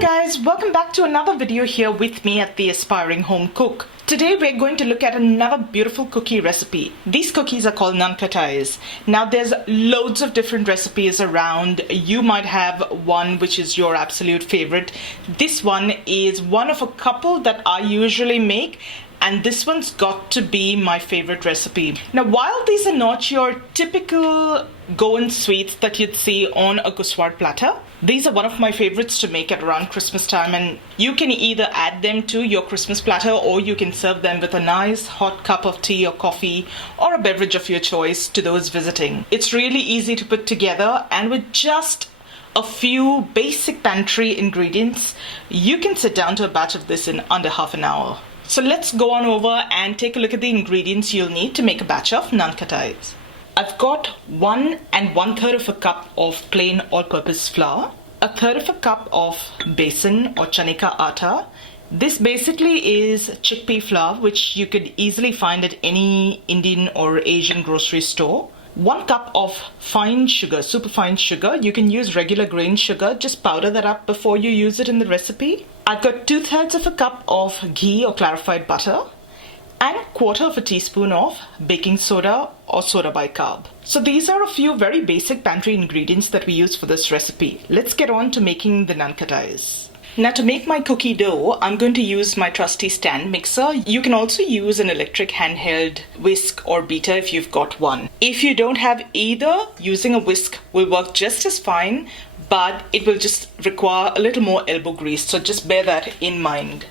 guys, welcome back to another video here with me at the Aspiring Home Cook. Today we're going to look at another beautiful cookie recipe. These cookies are called Nankatais. Now there's loads of different recipes around. You might have one which is your absolute favorite. This one is one of a couple that I usually make, and this one's got to be my favorite recipe. Now while these are not your typical Goan sweets that you'd see on a guswad platter, these are one of my favorites to make at around Christmas time, and you can either add them to your Christmas platter or you can serve them with a nice hot cup of tea or coffee or a beverage of your choice to those visiting. It's really easy to put together, and with just a few basic pantry ingredients, you can sit down to a batch of this in under half an hour. So let's go on over and take a look at the ingredients you'll need to make a batch of Nankatais. I've got 1 1/3 of a cup of plain all-purpose flour, 1/3 of a cup of besan or chane ka atta. This basically is chickpea flour, which you could easily find at any Indian or Asian grocery store. 1 cup of fine sugar, superfine sugar. You can use regular grain sugar, just powder that up before you use it in the recipe. I've got 2/3 of a cup of ghee or clarified butter, and 1/4 of a teaspoon of baking soda or soda bicarb. So these are a few very basic pantry ingredients that we use for this recipe. Let's get on to making the Nankatais. Now to make my cookie dough, I'm going to use my trusty stand mixer. You can also use an electric handheld whisk or beater if you've got one. If you don't have either, using a whisk will work just as fine, but it will just require a little more elbow grease, so just bear that in mind.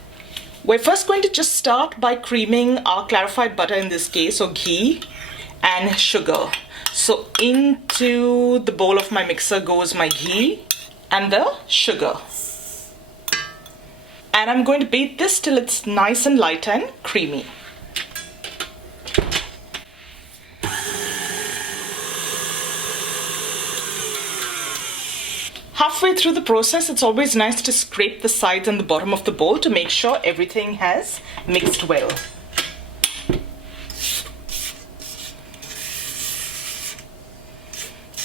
We're first going to just start by creaming our clarified butter, in this case, or ghee, and sugar. So into the bowl of my mixer goes my ghee and the sugar. And I'm going to beat this till it's nice and light and creamy. Halfway through the process, it's always nice to scrape the sides and the bottom of the bowl to make sure everything has mixed well.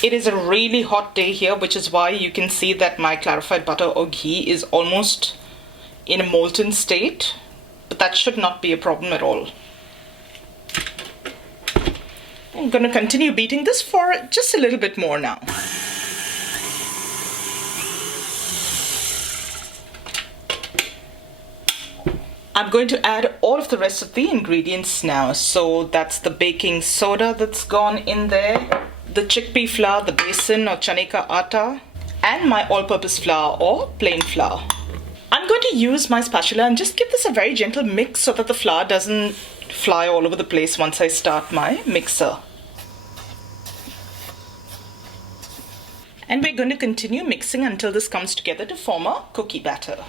It is a really hot day here, which is why you can see that my clarified butter or ghee is almost in a molten state, but that should not be a problem at all. I'm going to continue beating this for just a little bit more now. I'm going to add all of the rest of the ingredients now. So that's the baking soda that's gone in there, the chickpea flour, the besan or chane ka atta, and my all-purpose flour or plain flour. I'm going to use my spatula and just give this a very gentle mix so that the flour doesn't fly all over the place once I start my mixer. And we're going to continue mixing until this comes together to form a cookie batter.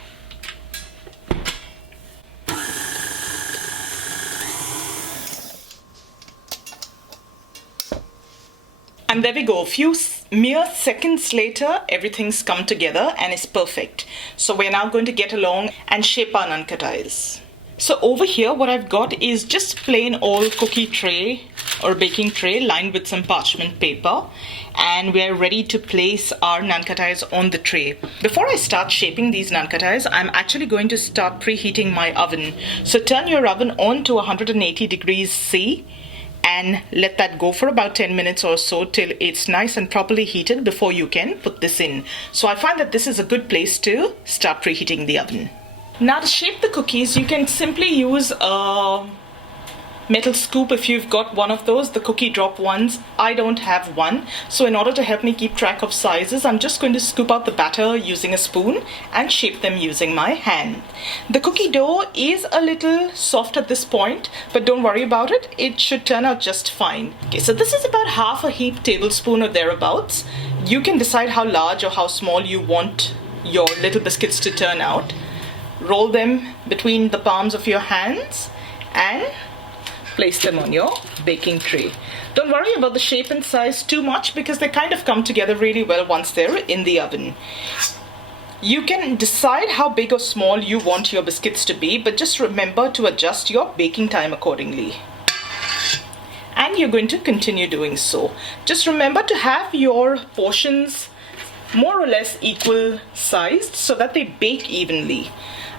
And there we go, a few mere seconds later, everything's come together and is perfect. So we're now going to get along and shape our Nankatais. So over here, what I've got is just plain old cookie tray or baking tray lined with some parchment paper. And we're ready to place our Nankatais on the tray. Before I start shaping these Nankatais, I'm actually going to start preheating my oven. So turn your oven on to 180 degrees C. And let that go for about 10 minutes or so till it's nice and properly heated before you can put this in. So I find that this is a good place to start preheating the oven. Now to shape the cookies, you can simply use a metal scoop if you've got one of those, the cookie drop ones. I don't have one. So in order to help me keep track of sizes, I'm just going to scoop out the batter using a spoon and shape them using my hand. The cookie dough is a little soft at this point, but don't worry about it. It should turn out just fine. Okay, so this is about half a heaped tablespoon or thereabouts. You can decide how large or how small you want your little biscuits to turn out. Roll them between the palms of your hands and place them on your baking tray. Don't worry about the shape and size too much because they kind of come together really well once they're in the oven. You can decide how big or small you want your biscuits to be, but just remember to adjust your baking time accordingly. And you're going to continue doing so. Just remember to have your portions more or less equal sized so that they bake evenly.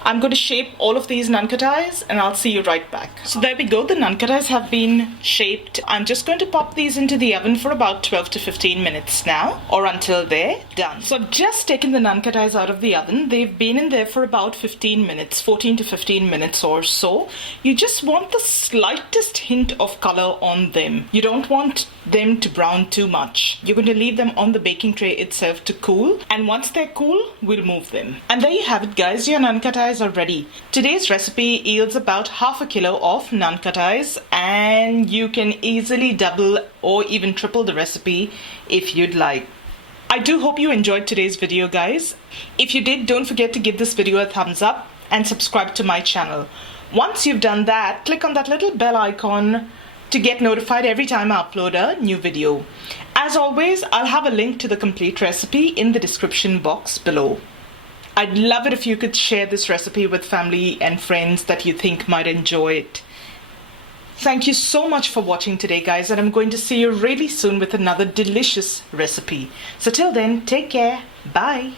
I'm going to shape all of these Nankatais and I'll see you right back. So there we go, the Nankatais have been shaped. I'm just going to pop these into the oven for about 12 to 15 minutes now, or until they're done. So I've just taken the Nankatais out of the oven. They've been in there for about 15 minutes, 14 to 15 minutes or so. You just want the slightest hint of color on them. You don't want them to brown too much. You're going to leave them on the baking tray itself to cool, and once they're cool, we'll move them. And there you have it guys, your Nankatais are ready. Today's recipe yields about half a kilo of Nankatais, and you can easily double or even triple the recipe if you'd like. I do hope you enjoyed today's video guys. If you did, don't forget to give this video a thumbs up and subscribe to my channel. Once you've done that, click on that little bell icon to get notified every time I upload a new video. As always, I'll have a link to the complete recipe in the description box below. I'd love it if you could share this recipe with family and friends that you think might enjoy it. Thank you so much for watching today guys, and I'm going to see you really soon with another delicious recipe. So till then, take care. Bye.